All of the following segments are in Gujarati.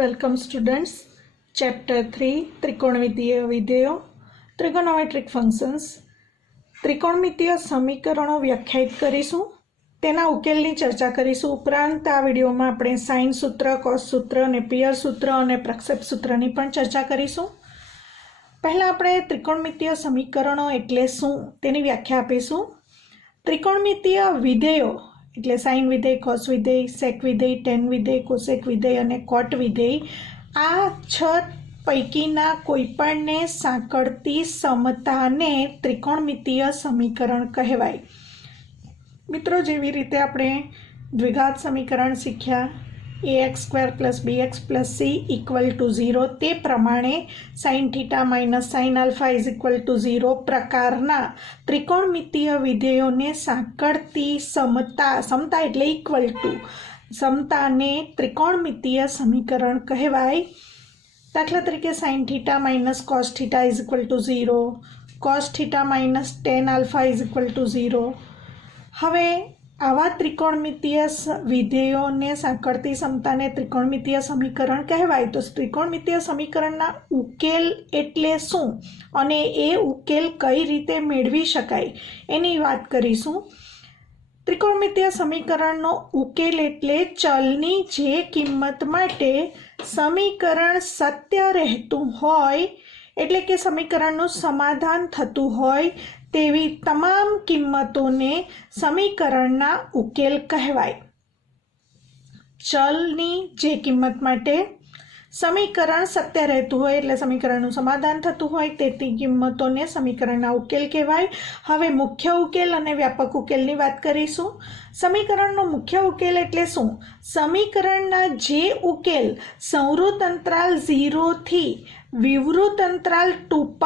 Welcome students. Chapter 3 ત્રિકોણમિતીય વિધેયો Trigonometric functions. ત્રિકોણમિતીય સમીકરણો વ્યાખ્યાયિત કરીશું, તેના ઉકેલની ચર્ચા કરીશું. ઉપરાંત આ વિડીયોમાં આપણે સાઇન સૂત્ર, કોસ સૂત્ર, નેપિયર સૂત્ર અને પ્રક્ષેપ સૂત્રની પણ ચર્ચા કરીશું. પહેલાં આપણે ત્રિકોણમિતીય સમીકરણો એટલે શું તેની વ્યાખ્યા આપીશું. ત્રિકોણમિતીય વિધેયો એટલે સાઇન વિધેય, કોસ વિધેય, સેક વિધેય, ટેન વિધેય, કોસેક વિધેય અને કોટ વિધેય, આ 6 પૈકીના કોઈપણને સાંકળતી સમતાને ત્રિકોણમિતીય સમીકરણ કહેવાય. મિત્રો, જેવી રીતે આપણે દ્વિઘાત સમીકરણ શીખ્યા ax² + bx + c = 0, તે પ્રમાણે sin θ - sin α 0 પ્રકારના ત્રિકોણમિતીય વિધેયોને સાંકળતી સમતા એટલે ઇક્વલ ટુ સમતાને ત્રિકોણમિતીય સમીકરણ કહેવાય. દાખલા તરીકે sin θ - cos θ = 0, cos θ - tan α 0. હવે આવા ત્રિકોણમિતીય વિધેયોને સાંકળતી સમતાને ત્રિકોણમિતીય સમીકરણ કહેવાય. તો ત્રિકોણમિતીય સમીકરણના ઉકેલ એટલે શું અને એ ઉકેલ કઈ રીતે મેળવી શકાય એની વાત કરીશું. ત્રિકોણમિતીય સમીકરણનો ઉકેલ એટલે ચલની જે કિંમત માટે સમીકરણ સત્ય રહેતું હોય, એટલે કે સમીકરણનું સમાધાન થતું હોય તેવી તમામ કિંમતોને સમીકરણના ઉકેલ કહેવાય. ચલની જે કિંમત માટે સમીકરણ સત્ય રહેતું હોય એટલે સમીકરણનું સમાધાન થતું હોય તેની કિંમતોને સમીકરણના ઉકેલ કહેવાય. હવે મુખ્ય ઉકેલ અને વ્યાપક ઉકેલની વાત કરીશું. સમીકરણનો મુખ્ય ઉકેલ એટલે શું? સમીકરણના જે ઉકેલ સંવૃત અંતરાલ 0 થી વિવૃત અંતરાલ 2π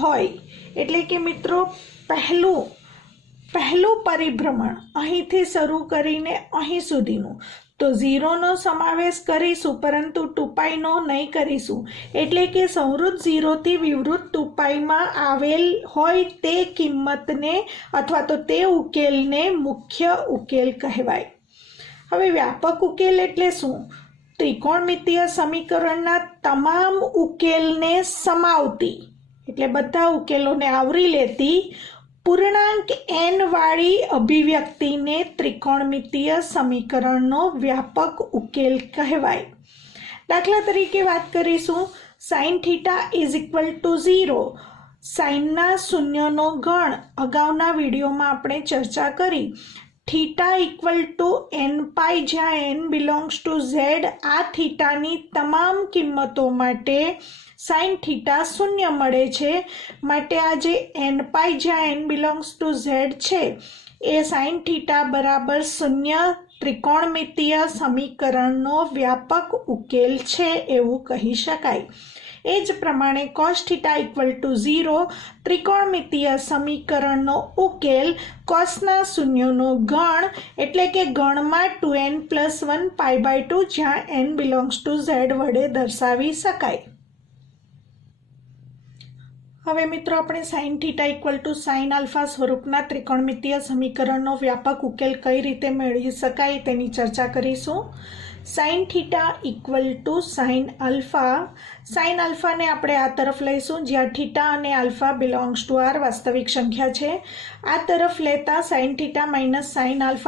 હોય, એટલે કે મિત્રો પહેલું પરિભ્રમણ અહીંથી શરૂ કરીને અહીં સુધીનું, તો 0નો સમાવેશ કરીશું પરંતુ 2πનો નહીં કરીશું. એટલે કે સંવૃત 0 થી વિવૃત 2πમાં આવેલ હોય તે કિંમતને અથવા તો તે ઉકેલને મુખ્ય ઉકેલ કહેવાય. હવે વ્યાપક ઉકેલ એટલે શું? ત્રિકોણમિતીય સમીકરણના તમામ ઉકેલને સમાવતી એટલે બધા ઉકેલોને આવરી લેતી પૂર્ણાંક n વાળી અભિવ્યક્તિને ત્રિકોણમિતીય સમીકરણનો વ્યાપક ઉકેલ કહેવાય. દાખલા તરીકે વાત કરીશું sin θ = 0. સાઇનના શૂન્યનો ગણ અગાઉના વિડીયોમાં આપણે ચર્ચા કરી. θ = nπ જ્યાં n belongs to z, આ થીટાની તમામ કિંમતો માટે sin θ શૂન્ય મળે છે. માટે આ જે nπ જ્યાં n belongs to z છે એ sin θ બરાબર 0 ત્રિકોણમિતીય સમીકરણનો વ્યાપક ઉકેલ છે એવું કહી શકાય. એ જ પ્રમાણે cos θ = 0 ત્રિકોણમિતીય સમીકરણનો ઉકેલ કોસના શૂન્યનો ગણ એટલે કે ગણમાં 2n + 1 π/2 જ્યાં n belongs to z વડે દર્શાવી શકાય. હવે મિત્રો, આપણે sin θ = sin α સ્વરૂપના ત્રિકોણમિતીય સમીકરણનો વ્યાપક ઉકેલ કઈ રીતે મેળવી શકાય તેની ચર્ચા કરીશું. sin θ = sin α. sin આલ્ફાને આપણે આ તરફ લઈશું જ્યાં θ અને α belongs to r વાસ્તવિક સંખ્યા છે. આ તરફ લેતા sin θ - sin α =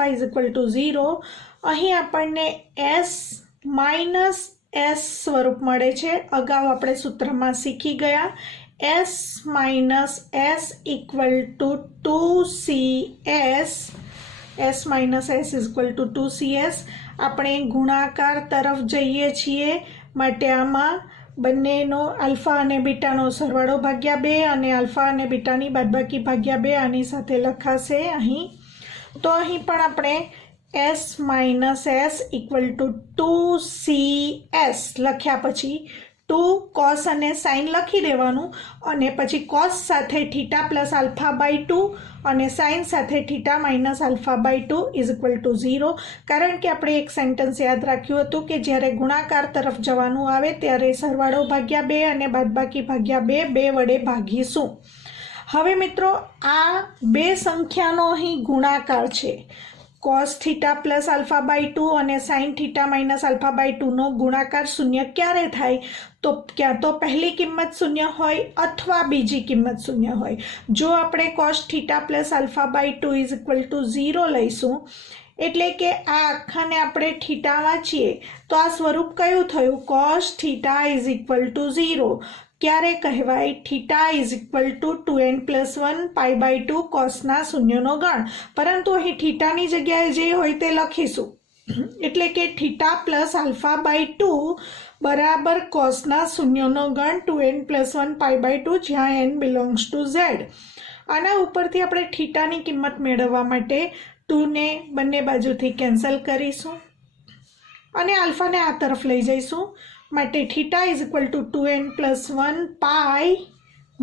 0. અહીં આપણને s સ્વરૂપ મળે છે. અગાઉ આપણે સૂત્રમાં શીખી ગયા. s - s = 2cs. s - s = 2cs. આપણે ગુણાકાર તરફ જઈએ છીએ માટે આમાં બંનેનો આલ્ફા અને બીટાનો સરવાળો ભાગ્યા 2 અને આલ્ફા અને બીટાની બાદબાકી ભાગ્યા 2 આની સાથે લખાશે અહીં. તો અહીં પણ આપણે s - s = 2cs લખ્યા પછી 2 cos અને sin લખી દેવાનું અને પછી cos સાથે θ + α/2 અને sin સાથે θ - α/2 = 0. કારણ કે આપણે એક સેન્ટેન્સ યાદ રાખ્યું હતું કે જ્યારે ગુણાકાર તરફ જવાનું આવે ત્યારે સરવાળો ભાગ્યા 2 અને બાદબાકી ભાગ્યા 2 વડે ભાગીશું. હવે મિત્રો, આ બે સંખ્યાનો અહીં ગુણાકાર છે cos theta plus alpha by 2 અને sin theta minus alpha by 2 નો ગુણાકાર શૂન્ય ક્યારે થાય? તો ક્યાં તો પહેલી કિંમત શૂન્ય હોય અથવા બીજી કિંમત શૂન્ય હોય. જો આપણે cos theta plus alpha by 2 is equal to 0 લઈશું, એટલે કે આ આખાને આપણે થીટા વાંચીએ તો આ સ્વરૂપ કયું થયું? cos theta is equal to 0. ક્યારે કહેવાય? Theta is equal to 2n+1 pi by 2 કોસના શૂન્યનો ગણ. પરંતુ અહીં થીટાની જગ્યાએ જે હોય તે લખીશું, એટલે કે થીટા પ્લસ આલ્ફા બાય 2 બરાબર કોસના શૂન્યનો ગણ 2n+1 પાઈ બાય 2 જ્યાં n બિલોંગ્સ ટુ z. આના ઉપરથી આપણે થીટાની કિંમત મેળવવા માટે 2 ને બંને બાજુથી કેન્સલ કરીશું અને આલ્ફાને આ તરફ લઈ જઈશું. માટે theta is equal to 2n+1 pi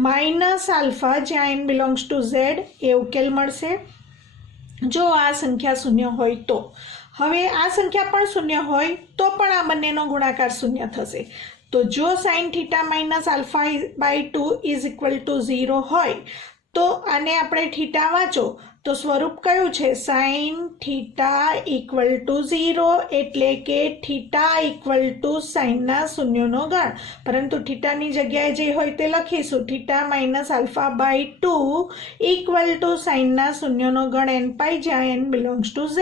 minus alpha જ્યાં n બિલોંગ્સ ટુ z એ ઉકેલ મળશે જો આ સંખ્યા શૂન્ય હોય તો. હવે આ સંખ્યા પણ શૂન્ય હોય તો પણ આ બંનેનો ગુણાકાર શૂન્ય થશે. તો જો sin theta minus alpha by 2 is equal to 0 હોય તો આને આપણે થીટા વાંચો તો સ્વરૂપ કયું છે? sin થીટા ઇક્વલ ટુ 0, એટલે કે થીટા ઇક્વલ ટુ સાઇનના શૂન્યનો ગણ. પરંતુ થીટાની જગ્યાએ જે હોય તે લખીશું, theta minus alpha by 2 equal to સાઇનના શૂન્યનો ગણ n પાઈ જ્યાં n બિલોંગ્સ ટુ z.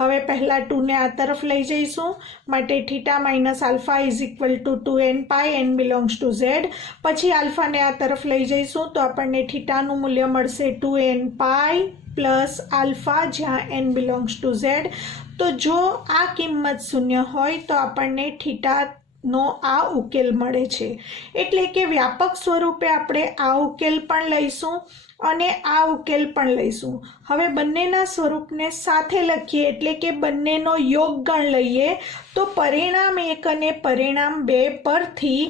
હવે પહેલાં 2 ને આ તરફ લઈ જઈશું. માટે theta minus alpha is equal to 2n pi n belongs to z. પછી આલ્ફાને આ તરફ લઈ જઈશું તો આપણને થીટાનું મૂલ્ય મળશે 2n પાઈ પ્લસ આલ્ફા જ્યાં n બિલોંગ્સ ટુ z. તો જો આ કિંમત શૂન્ય હોય તો આપણને થીટાનો આ ઉકેલ મળે છે. એટલે કે વ્યાપક સ્વરૂપે આપણે આ ઉકેલ પણ લઈશું અને આ ઉકેલ પણ લઈશું. હવે બંનેના સ્વરૂપને સાથે લખીએ, એટલે કે બંનેનો યોગગણ લઈએ તો પરિણામ 1 અને પરિણામ 2 પરથી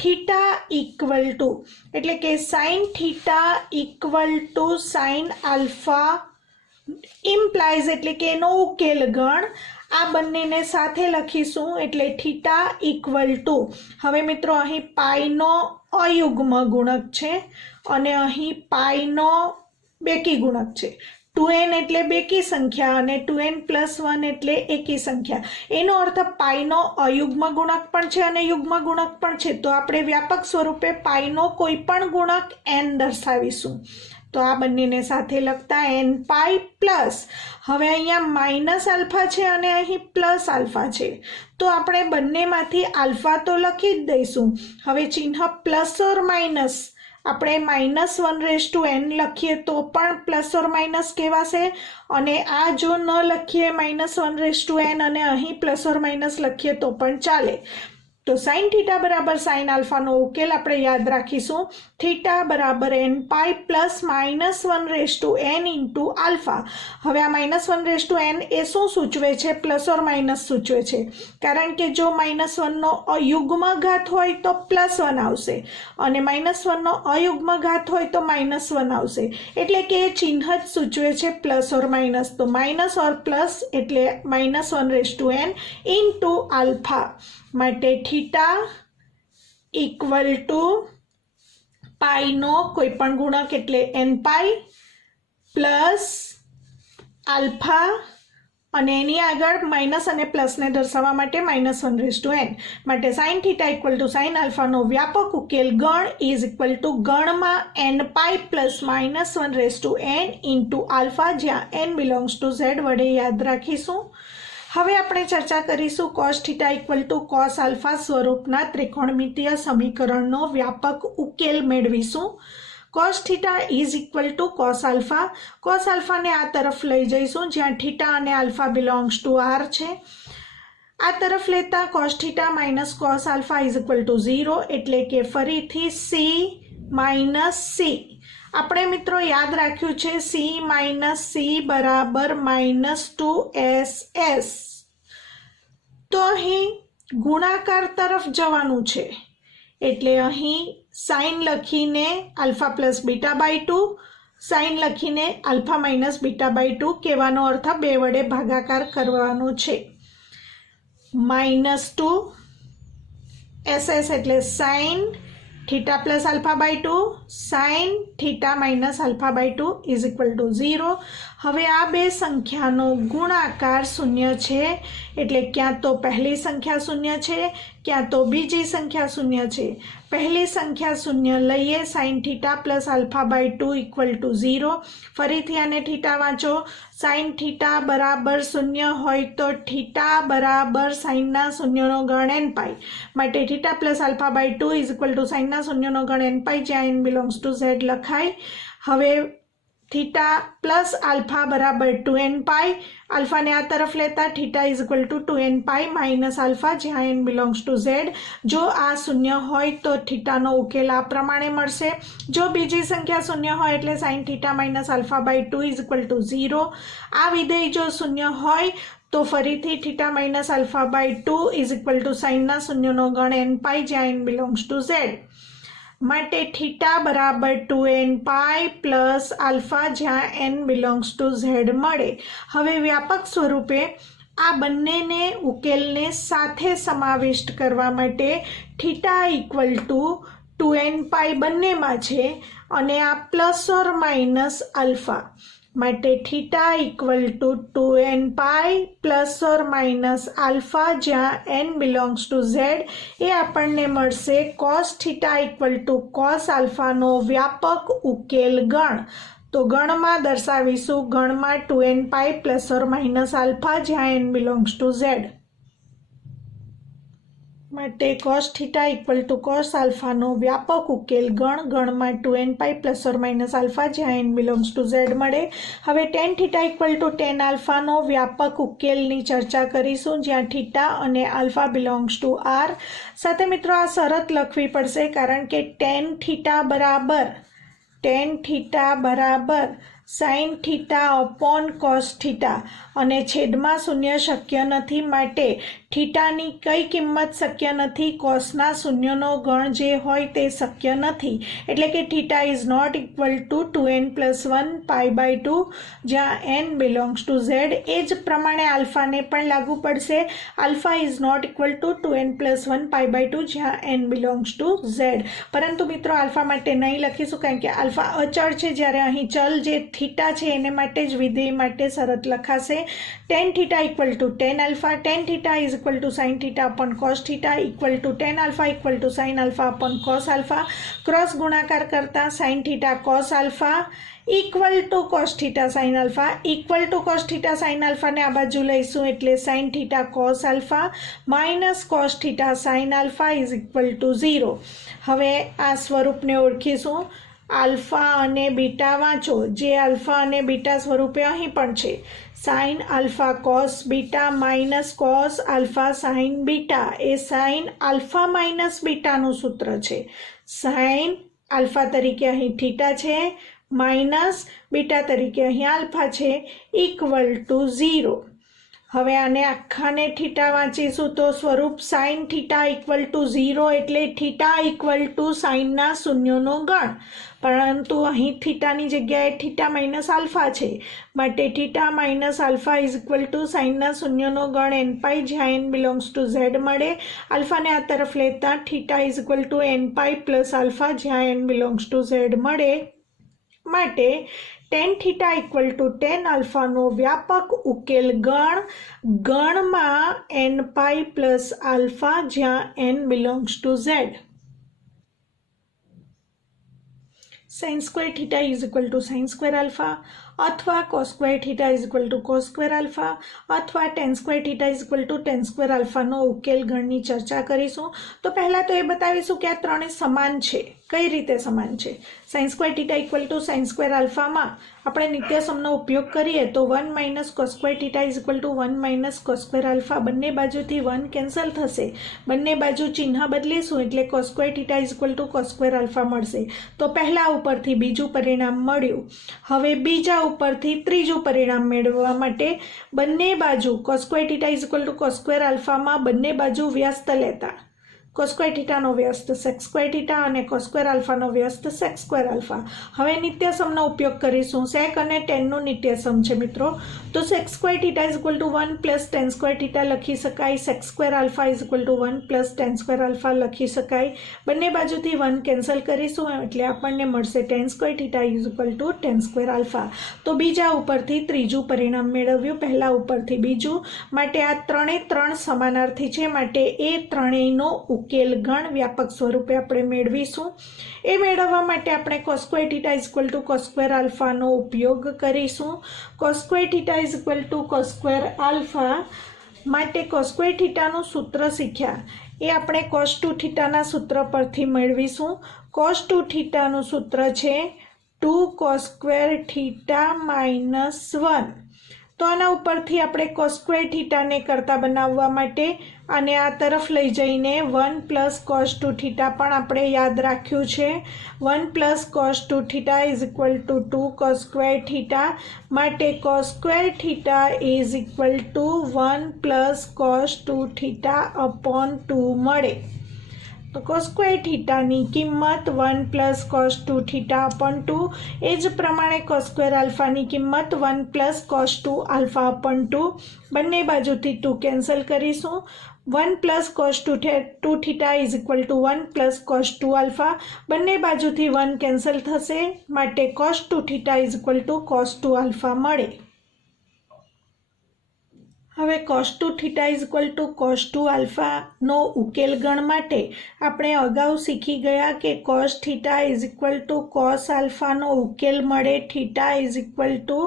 થીટા ઇક્વલ ટુ, એટલે કે sign theta equal to sine alpha implies, એટલે કે એનો ઉકેલ ગણ, આ બંનેને સાથે લખીશું એટલે થીટા ઇક્વલ ટુ. હવે મિત્રો અહીં પાઈનો અયુગ્મ ગુણક છે અને અહીં પાઈનો બેકી ગુણક છે. 2n એટલે બેકી સંખ્યા અને 2n+1 એટલે એકી સંખ્યા. એનો અર્થ પાઈનો અયુગ્મ ગુણક પણ છે અને યુગ્મ ગુણક પણ છે. તો આપણે વ્યાપક સ્વરૂપે પાઈનો કોઈ પણ ગુણક n દર્શાવીશું. તો આ બંનેને સાથે લખતા n પાઈ પ્લસ, હવે અહીંયા માઇનસ આલ્ફા છે અને અહીં પ્લસ આલ્ફા છે તો આપણે બંનેમાંથી આલ્ફા તો લખી જ દઈશું. હવે ચિહ્ન પ્લસ ઓર માઇનસ, આપણે -1n લખીએ તો પણ પ્લસ ઓર માઇનસ કહેવાશે અને આ જો ન લખીએ -1n અને અહીં પ્લસ ઓર માઇનસ લખીએ તો પણ ચાલે. તો sin થીટા બરાબર sin આલ્ફાનો ઉકેલ આપણે યાદ રાખીશું. થીટા બરાબર n pi plus -1n into alpha. હવે આ -1n એ શું સૂચવે છે? પ્લસ ઓર માઇનસ સૂચવે છે. કારણ કે જો -1નો અયુગ્મ ઘાત હોય તો +1 આવશે અને -1નો અયુગ્મ ઘાત હોય તો -1 આવશે. એટલે કે એ ચિહ્ન જ સૂચવે છે પ્લસ ઓર માઇનસ. તો માઇનસ ઓર પ્લસ એટલે -1n ઇન્ટુ આલ્ફા. માટે થીટા ઇક્વલ ટુ પાઈનો કોઈ પણ ગુણક એટલે n પાઈ પ્લસ આલ્ફા અને એની આગળ માઇનસ અને પ્લસને દર્શાવવા માટે -1n. માટે sine theta equal to sine આલ્ફાનો વ્યાપક ઉકેલ ગણ ઇઝ ઇક્વલ ટુ ગણમાં n pi plus -1n into alpha જ્યાં n બિલોંગ્સ ટુ z વડે યાદ રાખીશું. હવે આપણે ચર્ચા કરીશું cos theta equal to cos alpha સ્વરૂપના ત્રિકોણમિતીય સમીકરણનો વ્યાપક ઉકેલ મેળવીશું. cos theta is equal to cos alpha. cos આલ્ફાને આ તરફ લઈ જઈશું જ્યાં થીટા અને આલ્ફા બિલોંગ્સ ટુ r છે. આ તરફ લેતા cos theta minus cos alpha is equal to 0, એટલે કે ફરીથી c માઇનસ c. આપણે મિત્રો યાદ રાખ્યું છે c માઇનસ c બરાબર -2ss. તો અહીં ગુણાકાર તરફ જવાનું છે એટલે અહીં સાઇન લખીને alpha plus beta by 2, sine લખીને આલ્ફા માઇનસ બીટા બાય 2 કહેવાનો અર્થ 2 વડે ભાગાકાર કરવાનો છે. -2ss એટલે sine theta plus alpha by 2 sine theta minus alpha by 2 is equal to 0। हवे आ बे संख्यानो गुणाकार शून्य छे एटले क्या तो पहली संख्या शून्य छे क्या तो बीजी संख्या शून्य छे। पहली संख्या शून्य लईए sine theta plus alpha by 2 equal to 0। फरीथी आने थीटा वाँचो साइन थीटा बराबर शून्य होय तो थीटा बराबर साइनना शून्यनो गण एन पाई माटे theta plus alpha by 2 is equal to साइनना शून्यनो गण एन पाई ज्यां एन बिलोंग्स टू झेड लखाय। हवे थीटा प्लस अल्फा बराबर 2n पाई अल्फा ने आ तरफ लेता theta is equal to 2n pi minus alpha ज्यां एन बिलोंग्स टू झेड। जो आ शून्य होय तो थीटानो उकेल आ प्रमाणे मळशे। जो बीजी संख्या शून्य होय एटले sine theta minus alpha by 2 is equal to 0। आ विधेय जो शून्य होय तो फरीथी theta minus alpha by 2 is equal to साइनना शून्यनो गण n पाई ज्यां n बिलोंग्स टू झेड माटे थीटा बराबर 2n पाई प्लस अल्फा ज्यां n बिलोंग्स टू झेड मळे। हवे व्यापक स्वरूपे आ बंनेने उकेलने साथे समाविष्ट करवा माटे theta equal to 2n pi बंनेमां छे अने आ प्लस और माइनस अल्फा माटे theta equal to 2n pi plus or minus alpha ज्यां n बिलोंग्स टू झेड ए आपणने मळशे cos theta equal to cos alpha नो व्यापक उकेल गण। तो गण में दर्शावीशुं गण में 2n pi plus or minus alpha ज्यां n बिलोंग्स टू झेड माटे cos theta equal to cos alpha नो व्यापक उकेल गण गण में 2n pi plus or minus alpha ज्यां n बिलोंग्स टू झेड मळे। हवे tan theta equal to tan alpha नो व्यापक उकेलनी चर्चा करीशुं ज्यां थीटा अने अल्फा बिलोंग्स टू आर। साथे मित्रों आ शरत लखवी पड़शे कारण के टेन थीटा बराबर sign theta upon cos theta अने छेदमां शून्य शक्य नथी माटे थीटानी कई किंमत शक्य नथी कॉसना शून्यनो गण जे होय ते शक्य नथी एटले के theta is not equal to 2n plus 1 pi by 2 ज्यां n बिलोंग्स टू झेड। एज प्रमाणे अल्फा ने पण लागू पड़शे alpha is not equal to 2n plus 1 pi by 2 ज्यां n बिलोंग्स टू झेड। परंतु मित्रों अल्फा माटे नहीं लखीशुं कारण के अल्फा अचल छे ज्यारे अहीं चल जे थीटा छे एने माटे ज विधेय माटे शरत लखाशे tan theta equal to tan alpha tan theta is equal to sine theta upon cos theta equal to tan alpha equal to sine alpha upon cos alpha cross गुणाकार करता sine theta cos alpha equal to cos theta sine alpha equal to cos theta sine alpha ने आ बाजू लईशुं एटले sine theta cos alpha minus cos theta sine alpha is equal to 0। हवे आ स्वरूपने ओळखीशुं अल्फा अने बीटा वाँचो जे अल्फा अने बीटा स्वरूपे अहीं पण छे sine alpha cos beta minus cos alpha sine beta ए साइन अल्फा माइनस बीटानुं सूत्र छे। साइन अल्फा तरीके अहीं थीटा छे माइनस बीटा तरीके अहीं अल्फा छे इक्वल टू 0। हवे आने आखाने थीटा वाँचीशुं तो स्वरूप साइन थीटा इक्वल टू 0 एटले थीटा इक्वल टू साइनना शून्यनो गण परंतु अहीं थीटानी जग्याए थीटा माइनस अल्फा छे माटे theta minus alpha is equal to साइनना शून्यनो गण n पाई ज्यां n बिलोंग्स टू झेड मळे। अल्फा ने आ तरफ लेता theta is equal to n pi plus alpha ज्यां n बिलोंग्स टू झेड मळे माटे tan theta equal to tan alpha नो व्यापक उकेल गण में n पाई प्लस अल्फा ज्यां n belongs to Z. Sine square theta is equal to sine square alpha अथवा cos square theta is equal to cos square alpha अथवा tan square theta is equal to tan square alpha नो उकेल गणनी चर्चा करीशुं। तो पहला तो ये बतावीशुं कि आ त्रणेय समान छे। कई रीते समान छे sine square theta equal to sine square alpha में आपणे नित्यसमनो उपयोग करीए तो 1 minus cos square theta is equal to 1 minus cos square alpha बंने बाजुथी 1 केन्सल थशे बंने बाजू चिन्ह बदलीशुं एटले cos square theta is equal to cos square alpha मळशे। तो पहला उपरथी बीजुं परिणाम मळ्युं। हवे बीजा उपरथी त्रीजुं परिणाम मेळववा माटे बंने बाजू cos square theta is equal to cos square alpha में बंने बाजू व्यस्त लेता કોસ સ્ક્વેર થીટાનો વ્યસ્ત સેક સ્ક્વેર થીટા અને કોસ સ્ક્વેર આલ્ફાનો વ્યસ્ત સેક સ્ક્વેર આલ્ફા. હવે નિત્યસમનો ઉપયોગ કરીશું. સેક અને ટેનનું નિત્યસમ છે મિત્રો. તો sec square theta is equal to 1 plus tan square theta લખી શકાય. Sec square alpha is equal to 1 plus tan square alpha લખી શકાય. બંને બાજુથી 1 કેન્સલ કરીશું એટલે આપણને મળશે ten square theta is equal to tan square alpha. તો બીજા ઉપરથી ત્રીજું પરિણામ મેળવ્યું, પહેલા ઉપરથી બીજું. માટે આ ત્રણ સમાનાર્થી છે, માટે એ ત્રણેયનો ઉકેલ ગણ વ્યાપક સ્વરૂપે આપણે મેળવીશું. એ મેળવવા માટે આપણે cos square theta is equal to cos square આલ્ફાનો ઉપયોગ કરીશું. Cos square theta is equal to cos square alpha માટે કોસ સ્ક્વેર થીટાનું સૂત્ર શીખ્યા એ આપણે કોસ ટુ થીટાના સૂત્ર પરથી મેળવીશું. કોસ ટુ થીટાનું સૂત્ર છે 2 કોસ સ્ક્વેર થીટા માઇનસ 1. તો આના ઉપરથી આપણે કોસ સ્ક્વેર થીટાને કરતા બનાવવા માટે અને આ તરફ લઈ જઈને 1 પ્લસ કોસ ટુ થીટા પણ આપણે યાદ રાખ્યું છે. 1 plus cos two theta is equal to 2 cos square theta માટે cos square theta is equal to 1 plus cos two theta upon 2 મળે. તો કોસ સ્ક્વેર થીટાની કિંમત 1 plus cos two theta upon 2. એ જ પ્રમાણે કોસ સ્ક્વેર આલ્ફાની કિંમત 1 plus cos two alpha upon 2. બંને બાજુથી 2 કેન્સલ કરીશું. 1 plus cos two theta is equal to 1 plus cos two alpha. બંને બાજુથી 1 કેન્સલ થશે માટે cos two theta is equal to cos two alpha મળે. હવે cos two theta is equal to cos two આલ્ફાનો ઉકેલ ગણ માટે આપણે અગાઉ શીખી ગયા કે cos theta is equal to cos આલ્ફાનો ઉકેલ મળે theta is equal to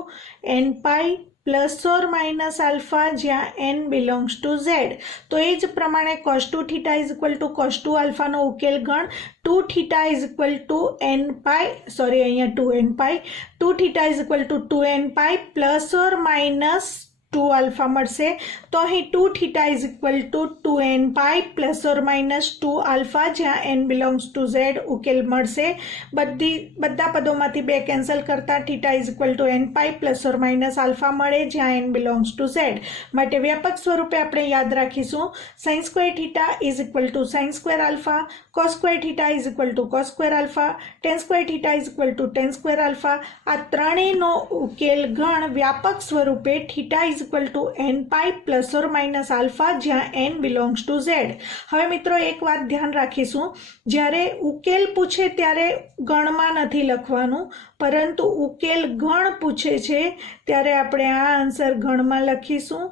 N pi plus or minus alpha જ્યાં એન બિલોંગ્સ ટુ ઝેડ. તો એ જ પ્રમાણે cos two theta is equal to cos two આલ્ફાનો ઉકેલ ગણ 2 theta is equal to N pi, sorry અહીંયા 2n pi, 2 theta is equal to 2n pi plus or minus 2 alpha મળશે. તો અહીં 2 theta is equal to 2n pi plus or minus 2 alpha જ્યાં n બિલોંગ્સ ટુ ઝેડ ઉકેલ મળશે. બધા પદોમાંથી 2 કેન્સલ કરતા theta is equal to n pi plus or minus alpha મળે જ્યાં n બિલોંગ્સ ટુ ઝેડ. માટે વ્યાપક સ્વરૂપે આપણે યાદ રાખીશું sine square theta is equal to sine square alpha, cos square theta is equal to cos square alpha, tan square theta is equal to tan square alpha. આ ત્રણેયનો ઉકેલ ગણ વ્યાપક સ્વરૂપે theta is equal to N pi plus or minus alpha જ્યાં એન બિલોંગ્સ ટુ ઝેડ. હવે મિત્રો એક વાત ધ્યાન રાખીશું, જ્યારે ઉકેલ પૂછે ત્યારે ગણમાં નથી લખવાનું, પરંતુ ઉકેલ ગણ પૂછે છે ત્યારે આપણે આ આન્સર ગણમાં લખીશું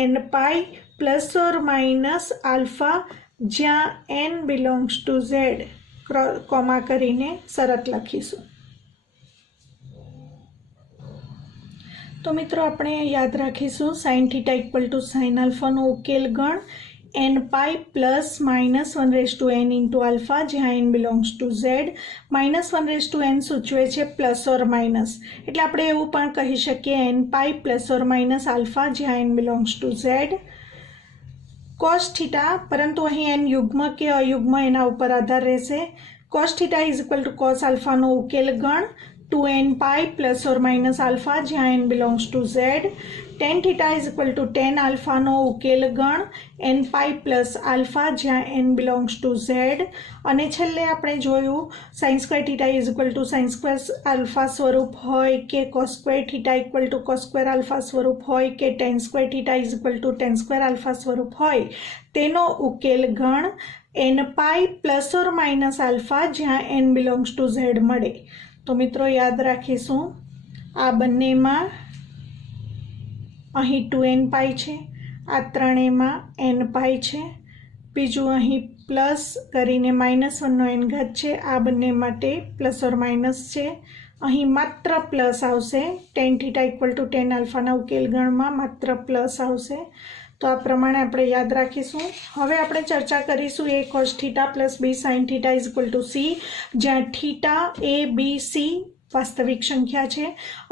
n pi plus or minus alpha જ્યાં N belongs to Z comma કરીને શરત લખીશું. તો મિત્રો આપણે યાદ રાખીશું sine theta equal to sine આલ્ફાનો ઉકેલ ગણ N pi plus minus 1/n into alpha જ્યાં N belongs to Z. -1/n સૂચવે છે પ્લસ ઓર માઇનસ, એટલે આપણે એવું પણ કહી શકીએ n pi plus or minus alpha જ્યાં N belongs to Z. Cos theta, પરંતુ અહીં એન યુગ્મ કે અયુગ્મ એના ઉપર આધાર રહેશે. Cos theta is equal to cos આલ્ફાનો ઉકેલ ગણ 2n pi plus or minus alpha જ્યાં N belongs to Z. Tan theta is equal to tan આલ્ફાનો ઉકેલ ગણ એન પાઈ પ્લસ આલ્ફા જ્યાં એન બિલોંગ્સ ટુ ઝેડ. અને છેલ્લે આપણે જોયું sine square theta is equal to sine square alpha સ્વરૂપ હોય કે cos square theta equal to cos square alpha સ્વરૂપ હોય કે ten square theta is equal to tan square alpha સ્વરૂપ હોય, તેનો ઉકેલ ગણ N pi plus or minus alpha જ્યાં એન બિલોંગ્સ ટુ ઝેડ મળે. તો મિત્રો યાદ રાખીશું આ બંનેમાં અહીં 2n પાઈ છે, આ ત્રણેયમાં n પાઈ છે, બીજું અહીં પ્લસ કરીને -1નો n ઘાત છે, આ બંને માટે પ્લસ ઓર માઇનસ છે. અહીં માત્ર પ્લસ આવશે, tan theta equal to tan આલ્ફાના ઉકેલ ગણમાં માત્ર પ્લસ આવશે. તો આ પ્રમાણે આપણે યાદ રાખીશું. હવે આપણે ચર્ચા કરીશું a cos theta plus B sine theta is equal to c જ્યાં થીટા એ બી સી વાસ્તવિક સંખ્યા છે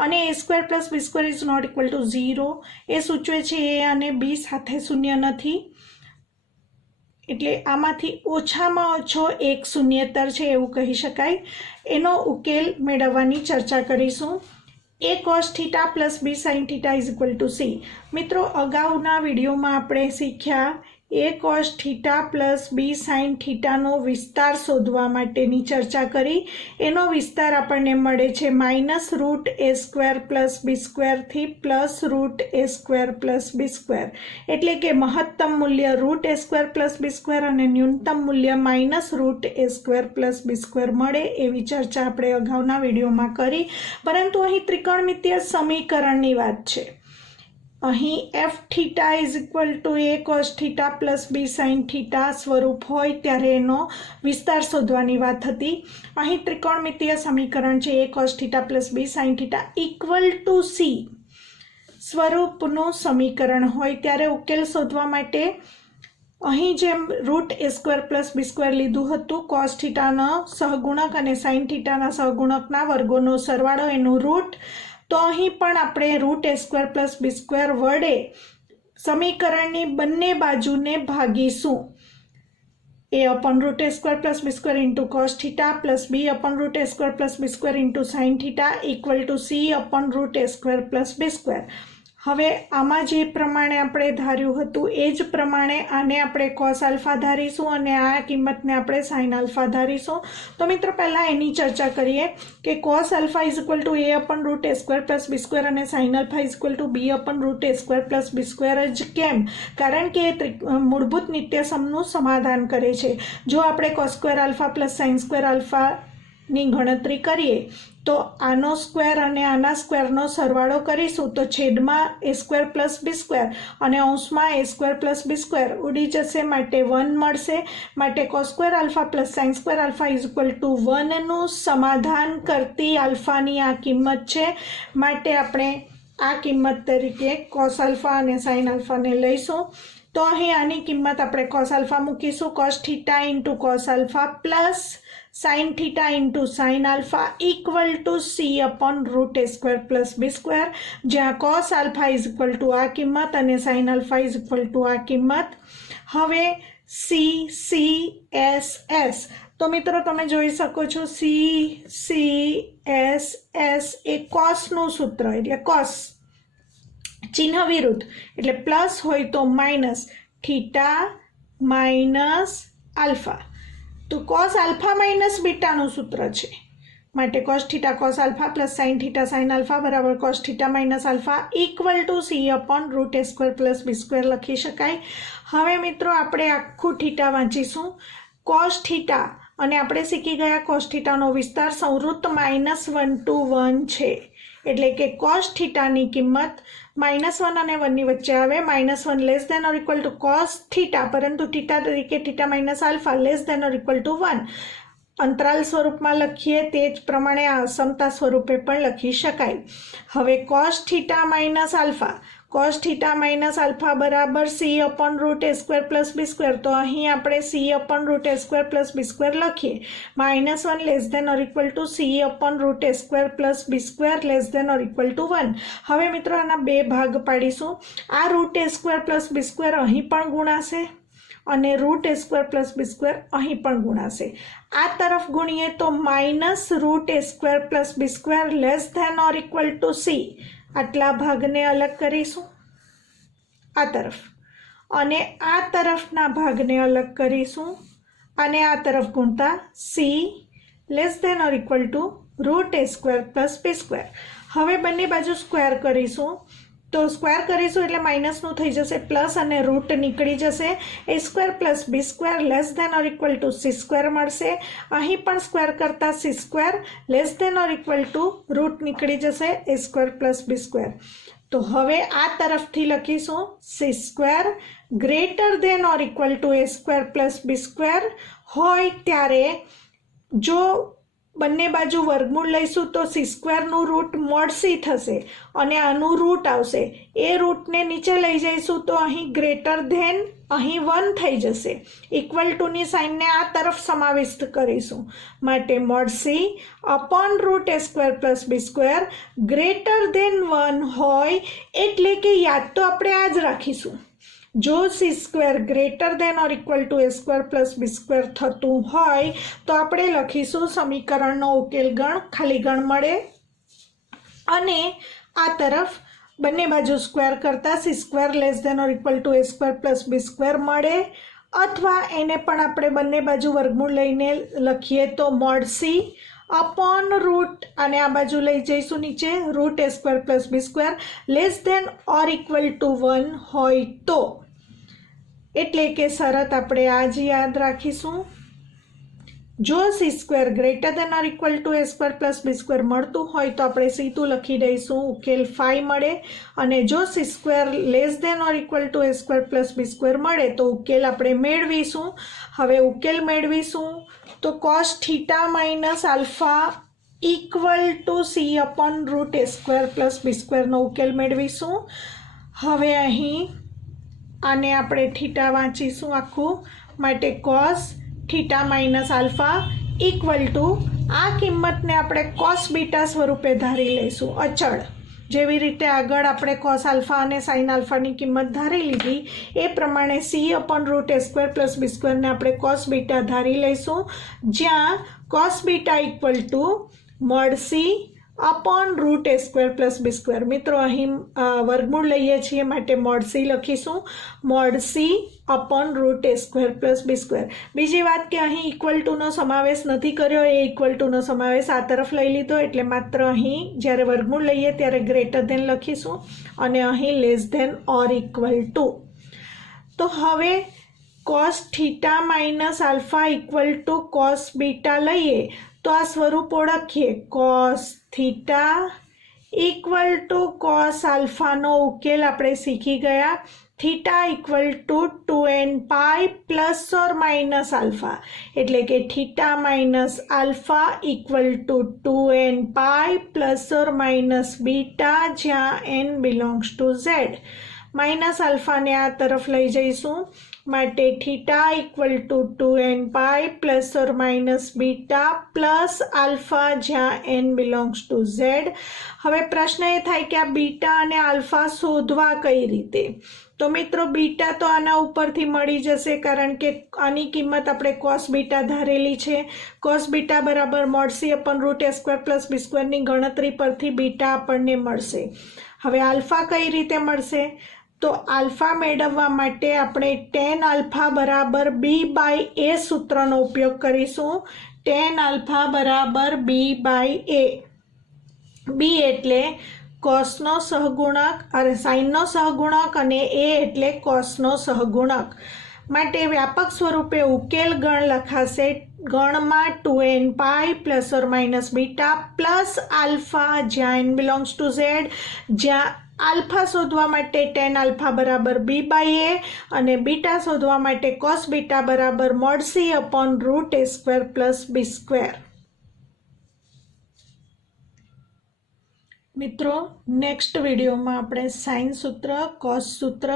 અને a square plus B square is not equal to 0. એ સૂચવે છે એ અને બી સાથે શૂન્ય નથી, એટલે આમાંથી ઓછામાં ઓછો એક શૂન્યેતર છે એવું કહી શકાય. એનો ઉકેલ મેળવવાની ચર્ચા કરીશું. A cos theta plus B sine theta is equal to c. મિત્રો અગાઉના વિડીયોમાં આપણે શીખ્યા a cos theta plus b sine थीटानो विस्तार शोधवा माटेनी चर्चा करी। एनो विस्तार आपणे मळे छे -√a² प्लस b² थी +√a² प्लस b², एटले के महत्तम मूल्य √a² प्लस b² अने न्यूनतम मूल्य -√a² प्लस b² मळे एवी चर्चा आपणे अगाउना विडियोमां करी। परंतु અહીં ત્રિકોણમિતીય સમીકરણની વાત છે। અહીં F theta is equal to A cos theta plus B sine theta સ્વરૂપ હોય ત્યારે એનો વિસ્તાર શોધવાની વાત હતી। અહીં ત્રિકોણમિતીય સમીકરણ છે a cos theta plus B sine theta equal to c સ્વરૂપનું સમીકરણ હોય ત્યારે ઉકેલ શોધવા માટે અહીં જેમ √a² પ્લસ b² લીધું હતું, કોસ થીટાનો સહગુણક અને સાઇન થીટાના સહગુણકના વર્ગોનો સરવાળો એનું રૂટ, તો અહીં પણ આપણે √a² પ્લસ b² વડે સમીકરણની બંને બાજુને ભાગીશું। a upon √a² plus b² into cos theta plus b upon √a² plus b² into sign theta equal to c upon √a² plus b²। હવે આમાં જે પ્રમાણે આપણે ધાર્યું હતું એ જ પ્રમાણે આને આપણે કોસ આલ્ફા ધારીશું અને આ કિંમતને આપણે સાઇન આલ્ફા ધારીશું। તો મિત્રો પહેલાં એની ચર્ચા કરીએ કે cos alpha is equal two a upon √a² plus b² અને sine alpha is equal two b upon √a² plus b² જ કેમ? કારણ કે એ મૂળભૂત નિત્યસમનું સમાધાન કરે છે। જો આપણે cos² આલ્ફા પ્લસ sin² આલ્ફાની ગણતરી કરીએ તો આનો સ્ક્વેર અને આના સ્ક્વેરનો સરવાળો કરીશું તો છેદમાં a² પ્લસ b² અને અંશમાં a² પ્લસ b² ઉડી જશે, માટે 1 મળશે। માટે cos² alpha plus sin² alpha is equal to 1નું સમાધાન કરતી આલ્ફાની આ કિંમત છે। માટે આપણે આ કિંમત તરીકે cos આલ્ફા અને sin આલ્ફાને લઈશું। તો અહીં આની કિંમત આપણે cos આલ્ફા મૂકીશું, cos theta into cos alpha plus sin theta into sin alpha equal to c upon √a² plus b², જ્યાં cos alpha is equal to આ કિંમત અને sin alpha is equal to આ કિંમત। હવે c c s s, તો મિત્રો તમે જોઈ શકો છો c c s s એ cosનું સૂત્ર, એટલે cos ચિહ્ન વિરુદ્ધ, એટલે પ્લસ હોય તો માઇનસ થીટા માઇનસ આલ્ફા, તો cos આલ્ફા માઇનસ બીટાનું સૂત્ર છે। માટે cos theta cos alpha plus sin theta sin alpha બરાબર cos theta minus alpha equal to c upon √a² plus b² લખી શકાય। હવે મિત્રો આપણે આખું થીટા વાંચીશું। cos થીટા અને આપણે શીખી ગયા cos થીટાનો વિસ્તાર સંવૃત્ત -1 to 1 છે, એટલે કે cos થીટાની કિંમત -1 અને 1ની વચ્ચે આવે। -1 less than or equal to cos theta, પરંતુ થીટા તરીકે theta minus alpha less than or equal to 1 અંતરાલ સ્વરૂપમાં લખીએ તે જ પ્રમાણે આ અસમતા સ્વરૂપે પણ લખી શકાય। હવે cos થીટા માઇનસ આલ્ફા બરાબર c upon √a² plus b², તો અહીં આપણે c upon √a² plus b² લખીએ। -1 less than or equal to c upon √a² plus b² less than or equal to 1। હવે મિત્રો આના બે ભાગ પાડીશું। આ √a² પ્લસ b² અહીં પણ ગુણાશે અને √a² પ્લસ b² અહીં પણ ગુણાશે। આ તરફ ગુણીએ તો -√a² plus b² less than or equal to c, આટલા ભાગને અલગ કરીશું આ તરફ, અને આ તરફના ભાગને અલગ કરીશું અને આ તરફ ગુણતા c less than or equal to √a² plus b²। હવે બંને બાજુ સ્ક્વેર કરીશું, તો સ્ક્વેર કરીશું એટલે માઇનસનું થઈ જશે પ્લસ અને રૂટ નીકળી જશે। a² plus b² less than or equal to c² મળશે। અહીં પણ સ્ક્વેર કરતા c² less than or equal to root નીકળી જશે a² પ્લસ b²। તો હવે આ તરફથી લખીશું c² greater than or equal to a² plus b² હોય ત્યારે જો બંને બાજુ વર્ગમૂળ લઈશું તો c² રૂટ મોડ c થશે અને આનું રૂટ આવશે, એ રૂટને નીચે લઈ જઈશું તો અહીં ગ્રેટર ધેન અહીં 1 થઈ જશે। ઇક્વલ ટુની સાઇનને આ તરફ સમાવિષ્ટ કરીશું, માટે mod c upon √a² plus b² greater than 1 હોય, એટલે કે યાદ તો આપણે આ જ રાખીશું। જો c² greater than or equal to a² plus b² થતું હોય તો આપણે લખીશું સમીકરણનો ઉકેલ ગણ, ખાલી ગણ મળે અને આ તરફ બંને બાજુ સ્ક્વેર કરતાં C square less than or equal to A square plus B square મળે, અથવા એને પણ આપણે બંને બાજુ વર્ગમૂળ લઈને લખીએ તો મોડ સી અપોન રૂટ, અને આ બાજુ લઈ જઈશું નીચે, root A square plus B square less than or equal to 1 હોય તો. એટલે કે શરત આપણે આ જ યાદ રાખીશું. જો C square greater than or equal to A square plus B square મળતું હોય તો આપણે સીધું લખી દઈશું, ઉકેલ 5 મળે. અને જો C square less than or equal to A square plus B square મળે તો ઉકેલ આપણે મેળવીશું. હવે ઉકેલ મેળવીશું તો cos theta minus alpha equal to c upon root A square plus b સ્ક્વેરનો ઉકેલ મેળવીશું. હવે અહીં આને આપણે થીટા વાંચીશું આખું, માટે cos theta minus alpha equal two આ કિંમતને આપણે કોસ બીટા સ્વરૂપે ધારી લઈશું, અચળ. જેવી રીતે આગળ આપણે કોસ આલ્ફા અને સાઇન આલ્ફાની કિંમત ધારી લીધી એ પ્રમાણે સી અપોન રૂટ એ સ્ક્વેર પ્લસ બી સ્ક્વેરને આપણે કોસ બીટા ધારી લઈશું, જ્યાં cos beta equal to mod C upon root A square plus B square. મિત્રો અહીં વર્ગમૂળ લઈએ છીએ માટે મોડ સી લખીશું, મોડ સી અપોન રૂટ એ સ્ક્વેર પ્લસ બી સ્ક્વેર. બીજી વાત કે અહીં ઇક્વલ ટુનો સમાવેશ નથી કર્યો, એ ઇક્વલ ટુનો સમાવેશ આ તરફ લઈ લીધો, એટલે માત્ર અહીં જ્યારે વર્ગમૂળ લઈએ ત્યારે ગ્રેટર ધેન લખીશું અને અહીં less than or equal to. તો હવે cos theta minus alpha equal to cos beta લઈએ તો આ સ્વરૂપ ઓળખીએ, cos theta equal to cos આલ્ફાનો ઉકેલ આપણે શીખી ગયા. Theta equal to 2n pi plus or minus alpha, એટલે કે theta minus alpha equal to 2n pi plus or minus beta, જ્યાં n belongs to Z. Minus આલ્ફાને આ તરફ લઈ જઈશું માટે theta equal to 2n pi plus or minus beta plus alpha, જ્યાં n બિલોંગ્સ ટુ ઝેડ. હવે પ્રશ્ન એ થાય કે આ બીટા અને આલ્ફા શોધવા કઈ રીતે? તો મિત્રો બીટા તો આના ઉપરથી મળી જશે, કારણ કે આની કિંમત આપણે કોસ બીટા ધારેલી છે. કોસ બીટા બરાબર મોડ સી અપોન રૂટ એ સ્ક્વેર પ્લસ બી સ્ક્વેરની ગણતરી પરથી બીટા આપણને મળશે. હવે આલ્ફા કઈ રીતે મળશે? તો આલ્ફા મેળવવા માટે આપણે ટેન આલ્ફા બરાબર બી બાય એ સૂત્રનો ઉપયોગ કરીશું. ટેન આલ્ફા બરાબર બી બાય એ. બી એટલે કોસનો સહગુણક અને સાઇનનો સહગુણક, અને એ એટલે કોસનો સહગુણક. માટે વ્યાપક સ્વરૂપે ઉકેલ ગણ લખાશે, ગણમાં 2n pi plus or minus beta plus alpha, જ્યાં n બિલોંગ્સ ટુ ઝેડ, જ્યાં આલ્ફા શોધવા માટે ટેન આલ્ફા બરાબર બી બાય એ અને બીટા શોધવા માટે કોસ બીટા બરાબર મોડ સી અપોન રૂટ એ સ્ક્વેર પ્લસ બી સ્ક્વેર. મિત્રો, નેક્સ્ટ વિડીયોમાં આપણે સાઇન સૂત્ર, કોસ સૂત્ર,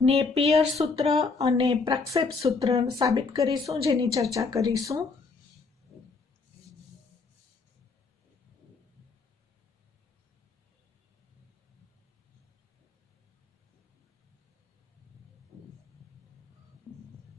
નેપિયર સૂત્ર અને પ્રક્ષેપ સૂત્ર સાબિત કરીશું, જેની ચર્ચા કરીશું.